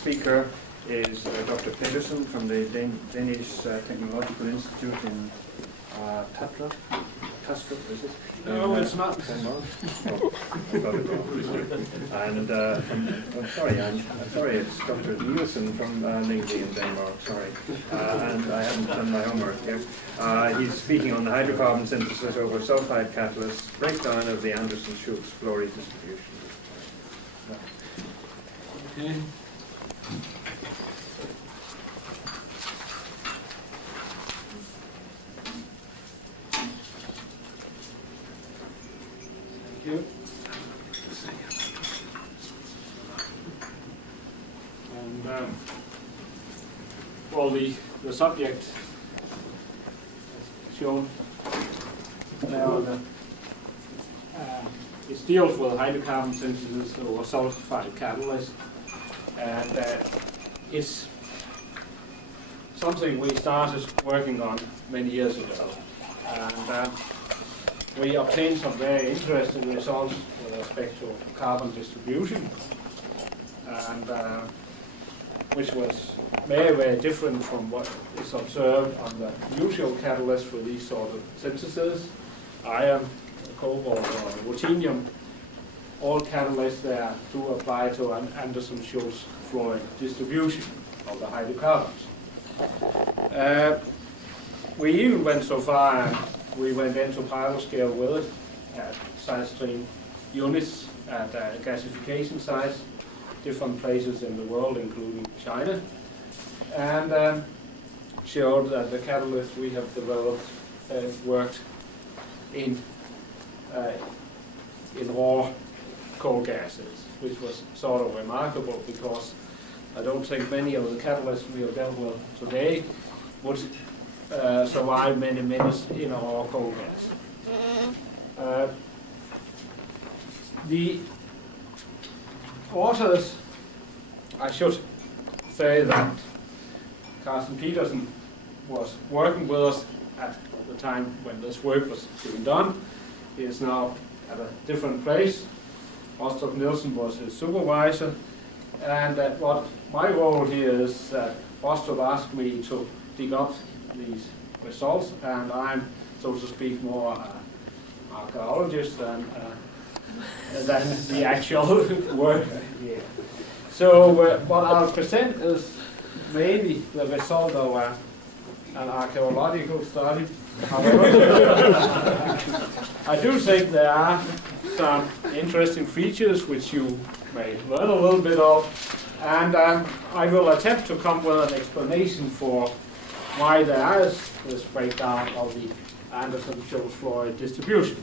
speaker is Dr. Pedersen from the Danish Technological Institute in Tastrup, is it? No, it's not. Denmark. Oh, I got it wrong. And I'm sorry, it's Dr. Nielsen from Hejlund in Denmark, sorry. And I haven't done my homework here. He's speaking on the hydrocarbon synthesis over sulfide catalysts, breakdown of the Anderson-Schultz Flory distribution. Okay. Thank you. And well, the subject as shown now, it deals with hydrocarbon synthesis or sulfide catalyst, and it's something we started working on many years ago, and we obtained some very interesting results with respect to carbon distribution, and which was very, very different from what is observed on the usual catalyst for these sort of syntheses: iron, cobalt, or ruthenium. All catalysts there do apply to an Anderson-Schultz Flory distribution of the hydrocarbons. We even went so far, and we went into pilot scale with it at side stream units at gasification sites, different places in the world, including China, and showed that the catalyst we have developed worked in raw coal gases, which was sort of remarkable because I don't think many of the catalysts we have dealt with today would survive many minutes in a raw coal gas. The authors, I should say that Carsten Petersen was working with us at the time when this work was being done. He is now at a different place. Schultz Nielsen was his supervisor, and what my role here is that Schultz asked me to dig up these results, and I'm, so to speak, more archaeologist than the actual work here. So what I'll present is maybe the result of an archaeological study. However, I do think there are some interesting features which you may learn a little bit of, and I will attempt to come with an explanation for why there is this breakdown of the Anderson-Schultz Flory distribution.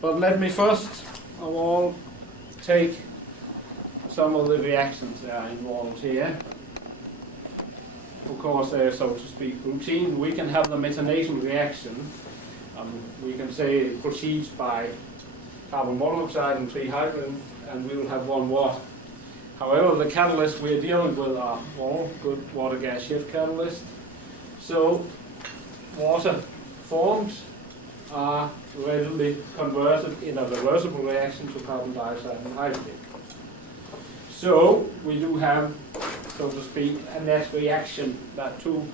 But let me first of all take some of the reactions that are involved here. Of course, they're, so to speak, routine. We can have the methanation reaction. We can say it proceeds by carbon monoxide and 3 hydrogen, and we will have 1 water. However, the catalysts we're dealing with are all good water gas shift catalysts. So water formed are readily converted in a reversible reaction to carbon dioxide and hydrogen. So we do have, so to speak, a net reaction that 2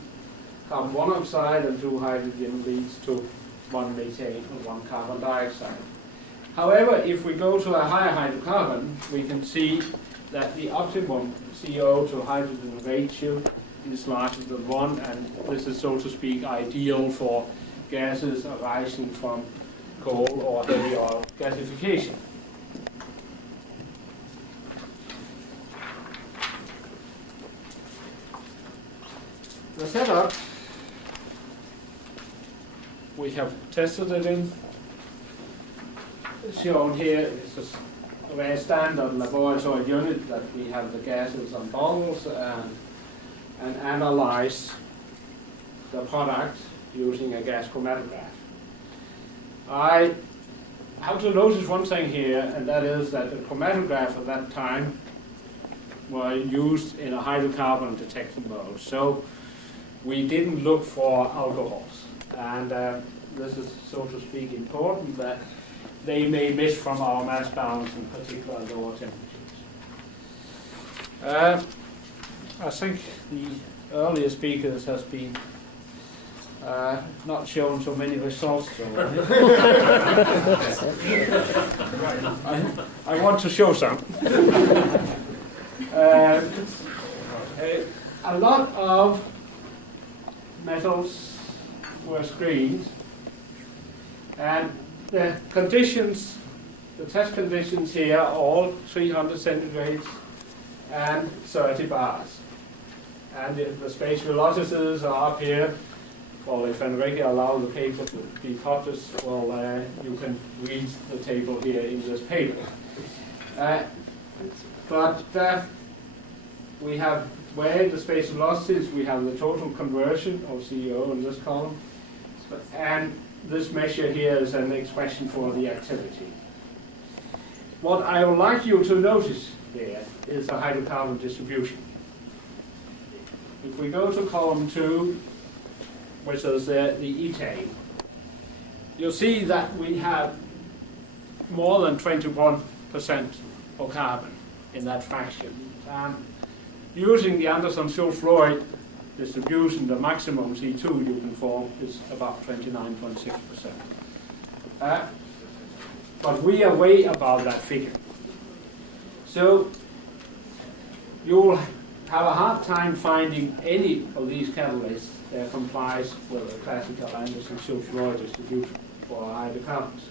carbon monoxide and 2 hydrogen leads to 1 methane and 1 carbon dioxide. However, if we go to a higher hydrocarbon, we can see that the optimum CO to hydrogen ratio is larger than 1, and this is, so to speak, ideal for gases arising from coal or heavy oil gasification. The setup we have tested it in, shown here is a very standard laboratory unit that we have the gases on bottles and analyze the product using a gas chromatograph. I have to notice one thing here, and that is that the chromatograph at that time were used in a hydrocarbon detection mode. So we didn't look for alcohols. And this is, so to speak, important that they may miss from our mass balance, in particular lower temperatures. I think the earlier speakers has been not shown so many results. So I want to show some. A lot of metals were screened, and the conditions, the test conditions here are all 300 centigrades and 30 bars. And the space velocities are up here. Well, if Enrique allows the paper to be published, well, you can read the table here in this paper. But we have, where the space velocities, we have the total conversion of CO in this column. And this measure here is an expression for the activity. What I would like you to notice here is the hydrocarbon distribution. If we go to column 2, which is the ethane, you'll see that we have more than 21% of carbon in that fraction. And using the Anderson-Schultz Flory distribution, the maximum C2 you can form is about 29.6%. But we are way above that figure. So you'll have a hard time finding any of these catalysts that complies with the classical Anderson-Schultz Flory distribution for hydrocarbons.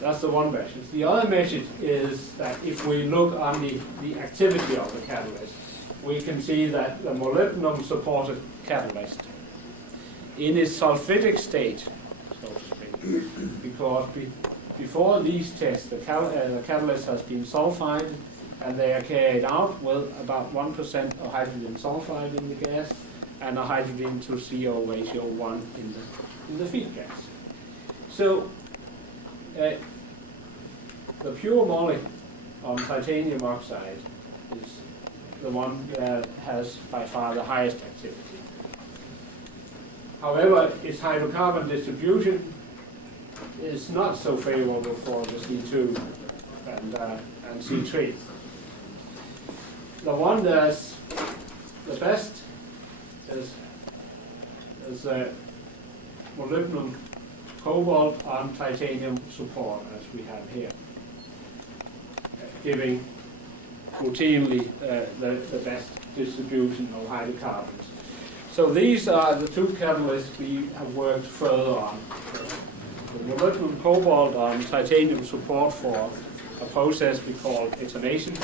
That's the one message. The other message is that if we look on the activity of the catalyst, we can see that the molybdenum-supported catalyst, in its sulfidic state, so to speak, because before these tests, the catalyst has been sulfide, and they are carried out with about 1% of hydrogen sulfide in the gas, and a hydrogen to CO ratio 1 in the feed gas. So the pure moly on titanium oxide is the one that has by far the highest activity. However, its hydrocarbon distribution is not so favorable for the C2 and C3. The one that's the best is molybdenum cobalt on titanium support, as we have here, giving routinely the best distribution of hydrocarbons. So these are the two catalysts we have worked further on. The molybdenum cobalt on titanium support for a process we call exonation.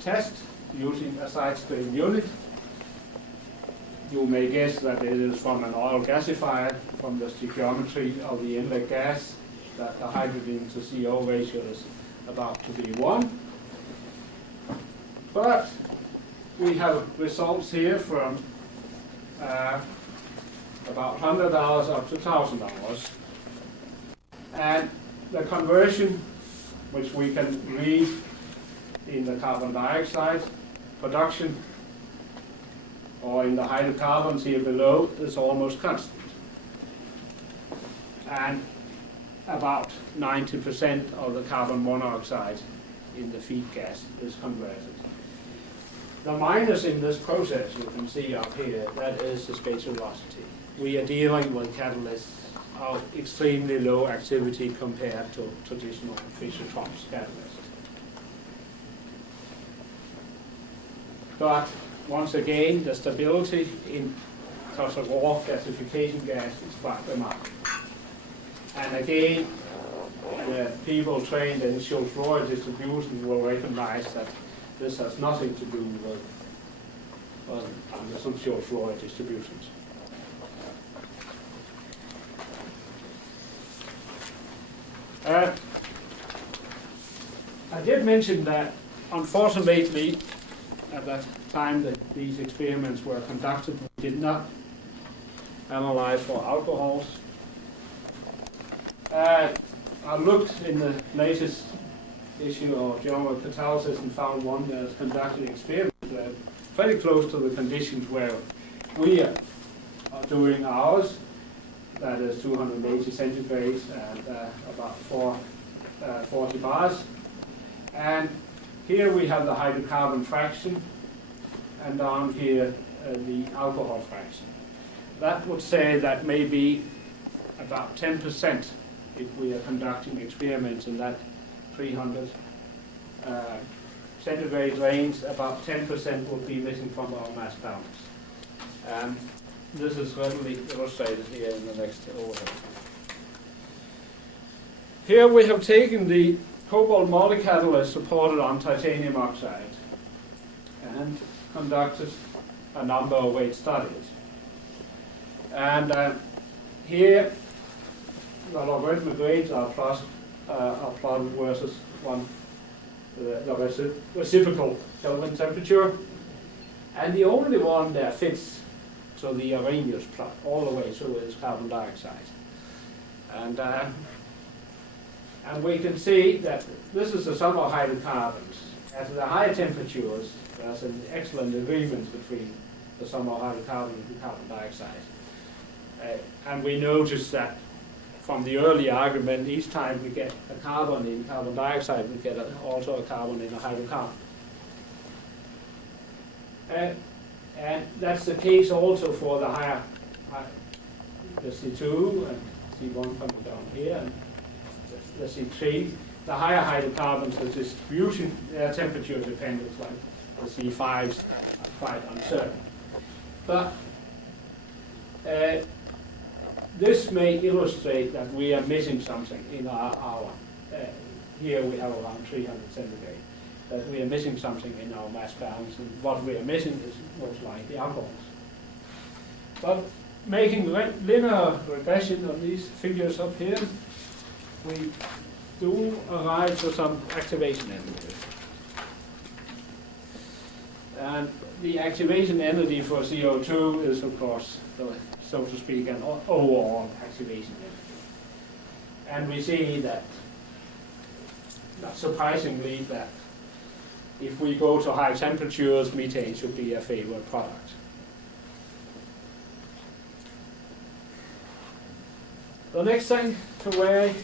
Test using a side stream unit. You may guess that it is from an oil gasifier, from the stoichiometry of the inlet gas, that the hydrogen to CO ratio is about to be 1. But we have results here from about $100 up to $1,000. And the conversion, which we can read in the carbon dioxide production or in the hydrocarbons here below, is almost constant. And about 90% of the carbon monoxide in the feed gas is converted. The minus in this process, you can see up here, that is the space velocity. We are dealing with catalysts of extremely low activity compared to traditional Fischer-Tropsch catalysts. But once again, the stability in terms of raw gasification gas is quite remarkable. And again, the people trained in Schultz Flory distribution will recognize that this has nothing to do with Anderson-Schultz Flory distributions. I did mention that, unfortunately, at that time that these experiments were conducted, we did not analyze for alcohols. I looked in the latest issue of Journal of Catalysis and found one that has conducted experiments that are very close to the conditions where we are doing ours. That is 280 centigrades and about 40 bars. And here we have the hydrocarbon fraction, and down here the alcohol fraction. That would say that maybe about 10%, if we are conducting experiments in that 300 centigrade range, about 10% will be missing from our mass balance. And this is readily illustrated here in the next order. Here we have taken the cobalt molecatalyst supported on titanium oxide and conducted a number of weight studies. And here the logarithmic rates are plotted versus the reciprocal Kelvin temperature, and the only one that fits to the Arrhenius plot all the way through is carbon dioxide. And we can see that this is the sum of hydrocarbons. At the higher temperatures, there's an excellent agreement between the sum of hydrocarbons and carbon dioxide. And we notice that from the early argument, each time we get a carbon in carbon dioxide, we get also a carbon in a hydrocarbon. And that's the case also for the higher, the C2 and C1 coming down here, and the C3. The higher hydrocarbons, the distribution, their temperature dependent, like the C5s, are quite uncertain. But this may illustrate that we are missing something in our here we have around 300 centigrade, that we are missing something in our mass balance, and what we are missing is most likely alcohols. But making linear regression on these figures up here, we do arrive to some activation energy. And the activation energy for CO2 is, of course, so to speak, an overall activation energy. And we see that, not surprisingly, that if we go to high temperatures, methane should be a favored product. The next thing to weigh is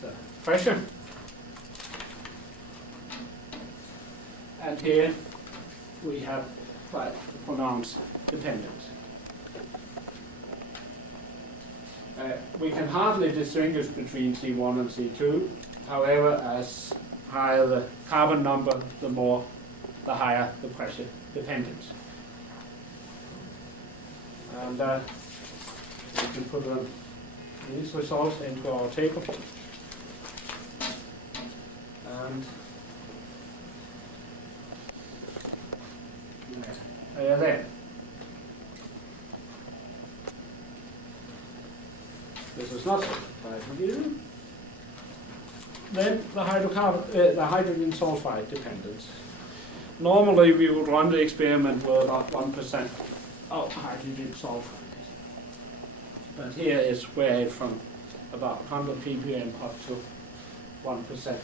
the pressure. And here we have quite pronounced dependence. We can hardly distinguish between C1 and C2. However, as higher the carbon number, the higher the pressure dependence. And we can put these results into our table. And they are there. This is not so surprising. Then the hydrogen sulfide dependence. Normally we would run the experiment with about 1% of hydrogen sulfide. But here is varied from about 100 ppm up to 1%.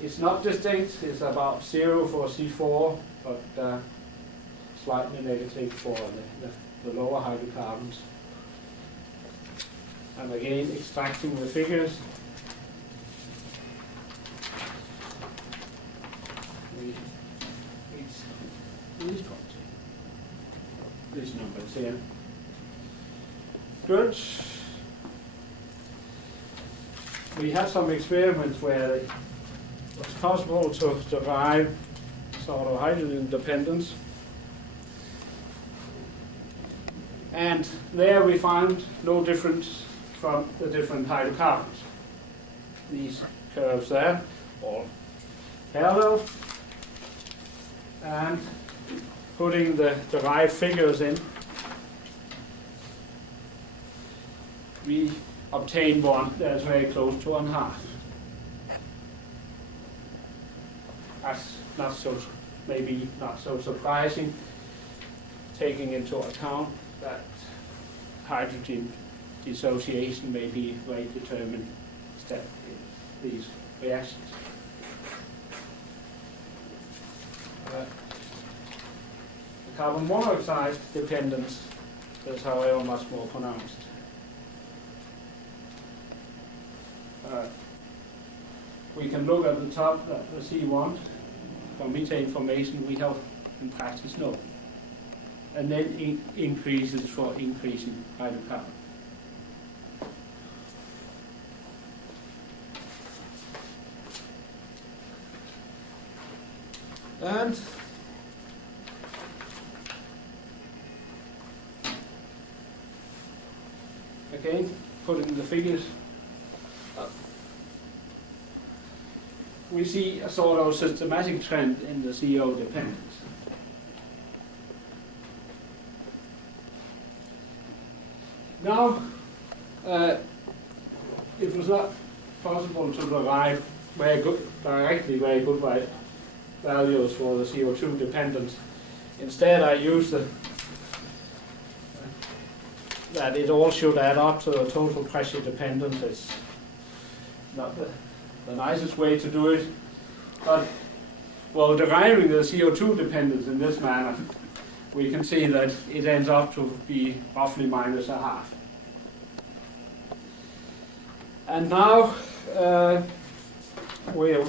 It's not distinct, it's about 0 for C4, but slightly negative for the lower hydrocarbons. And again, extracting the figures, these numbers here. Good. We have some experiments where it was possible to derive sort of hydrogen dependence. And there we found no difference from the different hydrocarbons. These curves there, all parallel, and putting the derived figures in, we obtain one that's very close to 1/2. That's not so, maybe not so surprising, taking into account that hydrogen dissociation may be rate determined step in these reactions. The carbon monoxide dependence is, however, much more pronounced. we can look at the top, the C1, for methane formation, we have in practice no. And then increases for increasing hydrocarbon. And again, putting the figures up, we see a sort of systematic trend in the CO dependence. Now, it was not possible to derive directly very good values for the CO2 dependence. Instead, I used that it all should add up to the total pressure dependence. It's not the nicest way to do it, but while deriving the CO2 dependence in this manner, we can see that it ends up to be roughly -0.5. And now we'll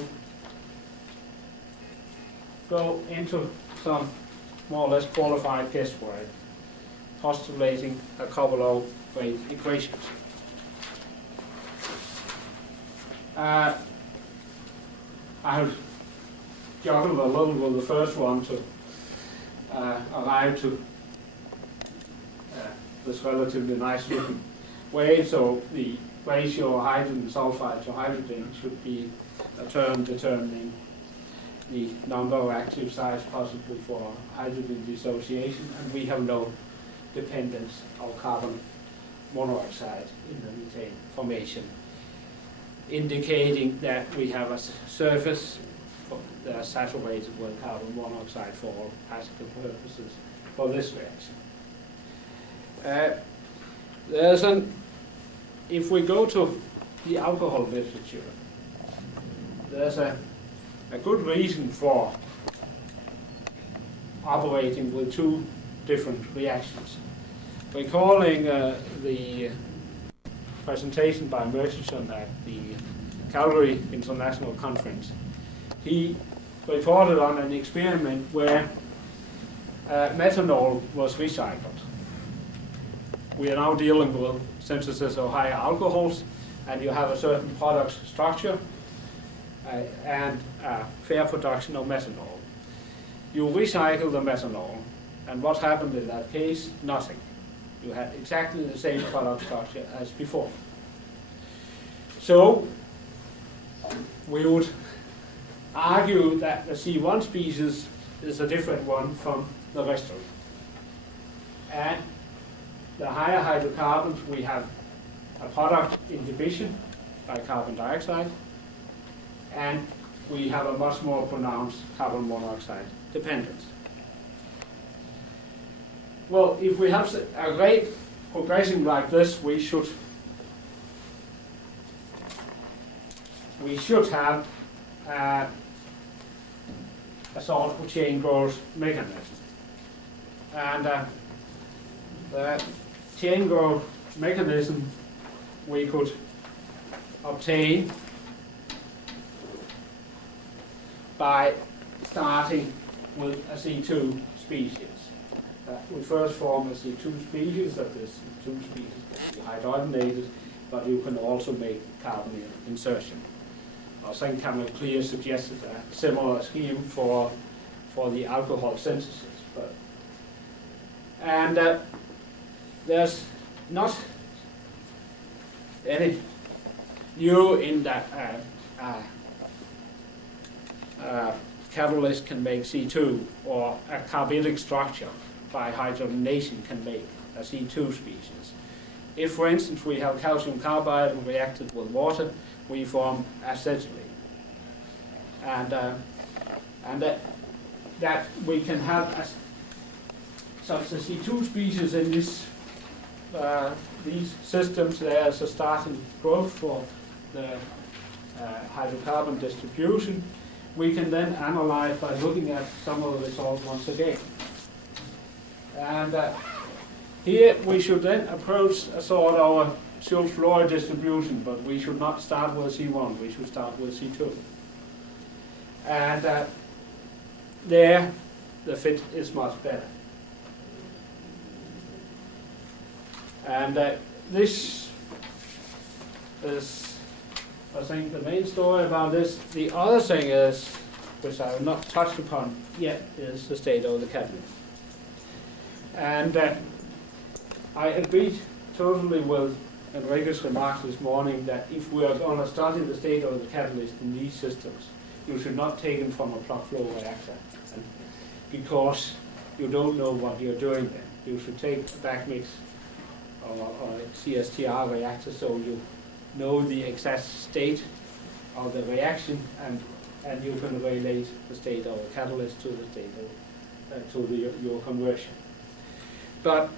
go into some more or less qualified guesswork, postulating a couple of great equations. I have juggled a little with the first one to arrive to this relatively nice looking way. So the ratio of hydrogen sulfide to hydrogen should be a term determining the number of active sites possibly for hydrogen dissociation, and we have no dependence of carbon monoxide in the methane formation, indicating that we have a surface that are saturated with carbon monoxide for all practical purposes for this reaction. If we go to the alcohol literature, there's a good reason for operating with two different reactions. Recalling the presentation by Murchison at the Calgary International Conference, he reported on an experiment where methanol was recycled. We are now dealing with synthesis of higher alcohols, and you have a certain product structure and fair production of methanol. You recycle the methanol, and what happened in that case? Nothing. You had exactly the same product structure as before. So we would argue that the C1 species is a different one from the rest of them. And the higher hydrocarbons, we have a product inhibition by carbon dioxide, and we have a much more pronounced carbon monoxide dependence. Well, if we have a rate progressing like this, we should have a sort of chain growth mechanism. And the chain growth mechanism we could obtain by starting with a C2 species. We first form a C2 species, that is, C2 species can be hydrogenated, but you can also make carbon insertion. St. Clear suggested a similar scheme for the alcohol synthesis. There's not any new in that catalyst can make C2, or a carbidic structure by hydrogenation can make a C2 species. If, for instance, we have calcium carbide and reacted with water, we form acetylene. And that we can have such a C2 species in these systems. There's a starting growth for the hydrocarbon distribution. We can then analyze by looking at some of the results once again. And here we should then approach a sort of Schultz Flory distribution, but we should not start with C1, we should start with C2. And there the fit is much better. And this is, I think, the main story about this. The other thing is, which I have not touched upon yet, is the state of the catalyst. And I agreed totally with Enrique's remarks this morning that if we are going to study the state of the catalyst in these systems, you should not take them from a plug flow reactor, and because you don't know what you're doing then. You should take a backmix or a CSTR reactor so you know the exact state of the reaction, and you can relate the state of the catalyst to the state of your conversion. But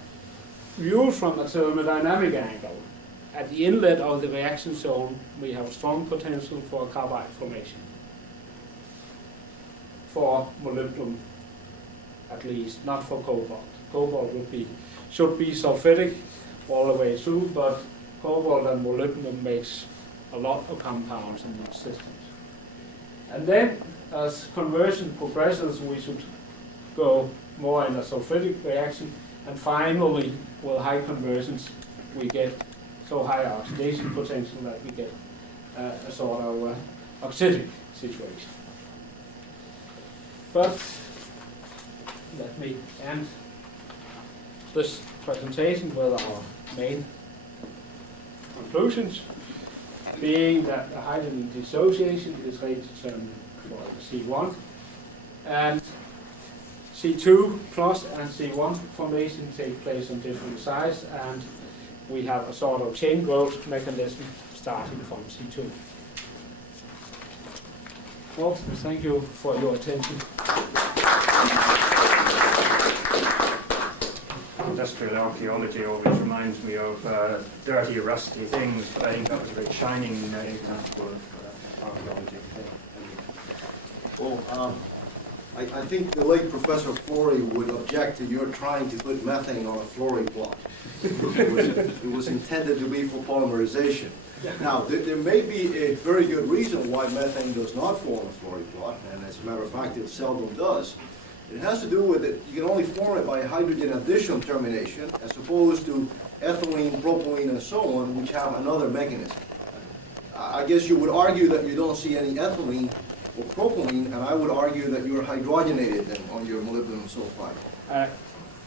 viewed from a thermodynamic angle, at the inlet of the reaction zone, we have strong potential for carbide formation. For molybdenum, at least, not for cobalt. Cobalt should be sulfidic all the way through, but cobalt and molybdenum makes a lot of compounds in these systems. And then, as conversion progresses, we should go more in a sulfidic reaction, and finally, with high conversions, we get so high oxidation potential that we get a sort of oxidic situation. But let me end this presentation with our main conclusions, being that the hydrogen dissociation is rate determined for the C1, and C2 plus and C1 formation take place on different sides, and we have a sort of chain growth mechanism starting from C2. Well, thank you for your attention. Industrial archaeology always reminds me of dirty, rusty things, but I think that was a very shining example of archaeology. Well, I think the late Professor Flory would object to your trying to put methane on a Flory plot. It was intended to be for polymerization. Now, there may be a very good reason why methane does not form a Flory plot, and as a matter of fact, it seldom does. It has to do with it, you can only form it by hydrogen addition termination, as opposed to ethylene, propylene, and so on, which have another mechanism. I guess you would argue that you don't see any ethylene or propylene, and I would argue that you're hydrogenated then on your molybdenum sulfide.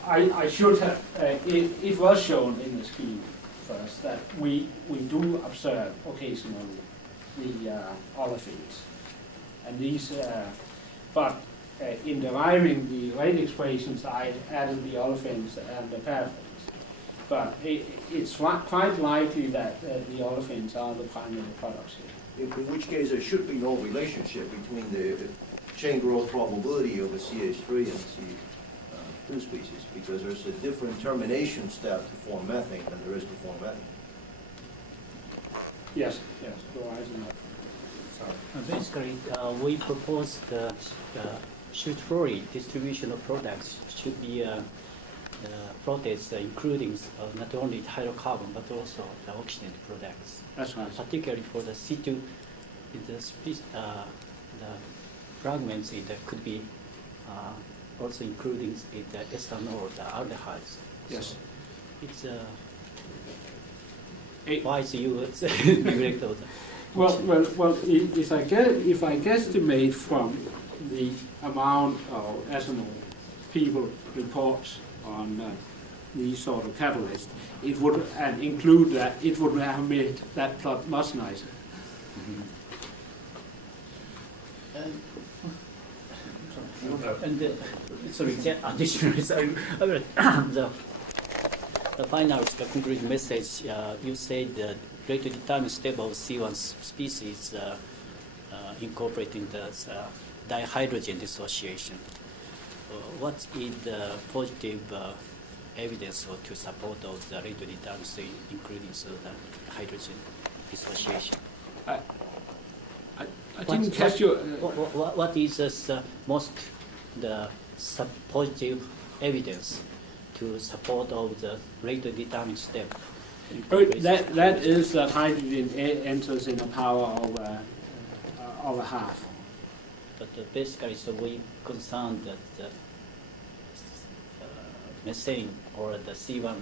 I should have, it was shown in the scheme first that we do observe occasionally the olefins. And these, but in deriving the rate expressions, I added the olefins and the paraffins. But it's quite likely that the olefins are the primary products here. In which case there should be no relationship between the chain growth probability of a CH3 and C2 species, because there's a different termination step to form methane than there is to form methane. Yes, go ahead. Sorry. Basically, we propose the Schultz Flory distribution of products should be products including not only hydrocarbon but also the oxygen products. That's right. Particularly for the C2, the fragments could be also including the ethanol, the aldehydes. Yes. So it's why do you neglect those? Well. If I guesstimate from the amount of ethanol people report on these sort of catalysts, it would, and include that, it would have made that plot much nicer. Mm-hmm. And sorry, additionally, the final, the concluding message, you said the rate to determine step of C1 species incorporating the dihydrogen dissociation. What is the positive evidence to support of the rate to determine, including the hydrogen dissociation? I didn't catch your... What is the positive evidence to support of the rate to determine step That is that hydrogen enters in a power of a half. But basically, so we concerned that the methane or the C1,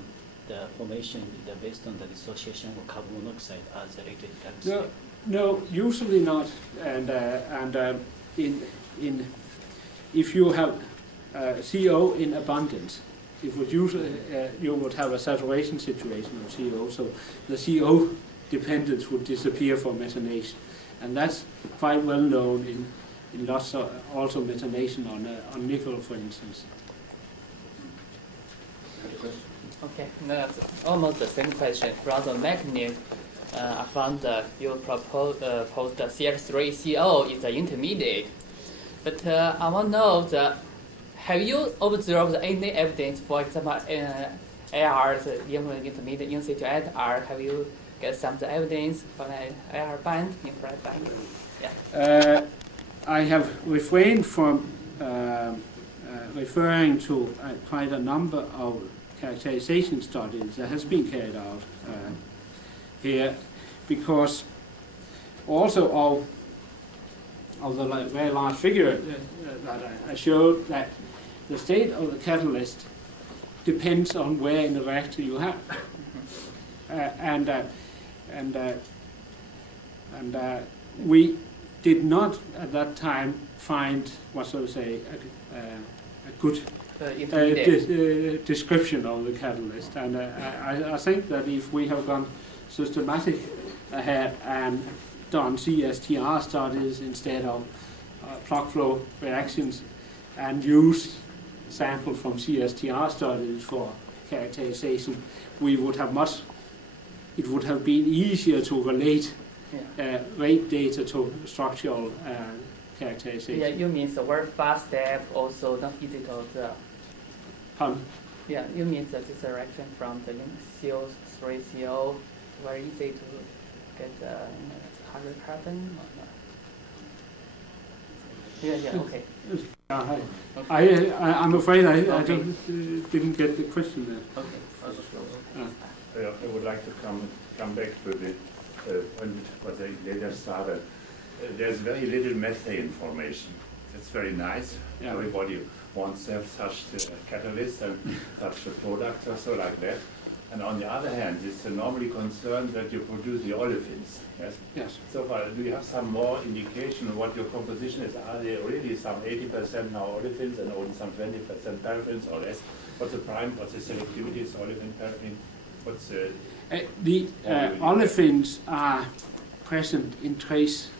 the formation based on the dissociation of carbon monoxide as a rate times. No, usually not. And if you have CO in abundance, it would usually you would have a saturation situation of CO, so the CO dependence would disappear for methanation, and that's quite well known in lots of also methanation on nickel, for instance. Okay, that's almost the same question. From the mechanism, I found you proposed the CH3CO is the intermediate. But I want to know have you observed any evidence, for example, AR, the intermediate in situ AR, have you get some evidence from an AR band, infrared band? Yeah. I have refrained from referring to quite a number of characterization studies that has been carried out here, because also of the very large figure that I showed, that the state of the catalyst depends on where in the reactor you have, and we did not at that time find what shall we say a good description of the catalyst, and I think that if we have gone systematic ahead and done CSTR studies instead of plug flow reactions and used sample from CSTR studies for characterization, we would have it would have been easier to relate rate data to structural characterization. Yeah, you mean the very fast step also not easy to observe. Pardon? Yeah, you mean that this reaction from the CO3CO very easy to get hydrocarbon or not? Yeah, okay. I'm afraid I didn't get the question there. Okay. I would like to come back to the point what I later started. There's very little methane formation. That's very nice. Yeah. Everybody wants to have such catalysts and such products or so like that. And on the other hand, it's normally concerned that you produce the olefins. Yes. Yes. So far, do you have some more indication of what your composition is? Are there really some 80% now olefins and only some 20% paraffins or less? What's the prime? What's the selectivity? Is olefin, paraffin? What's the olefins are present in trace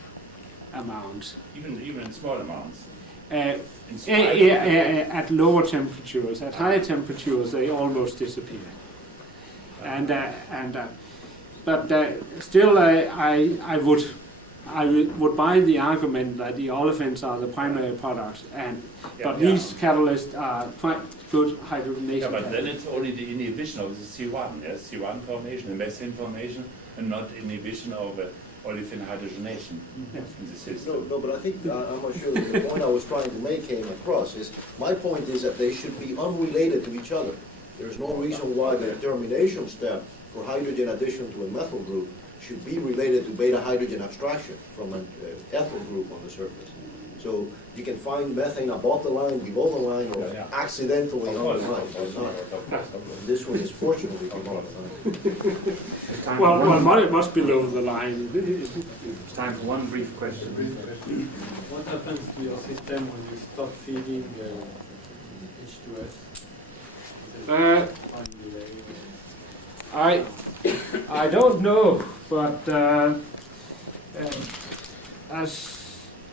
amounts. even in small amounts? At lower temperatures. At higher temperatures, they almost disappear. But still, I would buy the argument that the olefins are the primary products, but these catalysts are quite good hydrogenation. Yeah, but then it's only the inhibition of the C1, yes, C1 formation, the methane formation, and not inhibition of olefin hydrogenation in the system. No, but I think I'm not sure that the point I was trying to make came across. My point is that they should be unrelated to each other. There's no reason why the termination step for hydrogen addition to a methyl group should be related to beta hydrogen abstraction from an ethyl group on the surface. So you can find methane above the line, below the line, or accidentally on the line. This one is fortunately below the line. Well, it must be below the line. It's time for one brief question. What happens to your system when you stop feeding H2S? I don't know, but as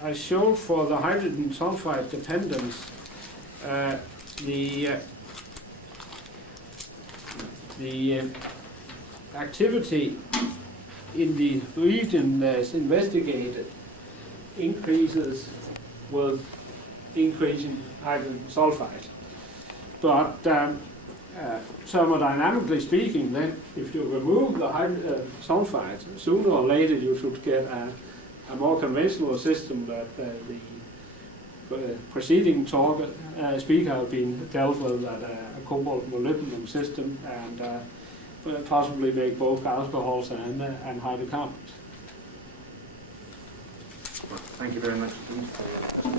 I showed for the hydrogen sulfide dependence, the activity in the region that's investigated increases with increasing hydrogen sulfide. But thermodynamically speaking, then, if you remove the sulfide, sooner or later you should get a more conventional system that the preceding speaker has been dealt with, a cobalt molybdenum system, possibly make both alcohols and hydrocarbons. Thank you very much indeed for your presentation.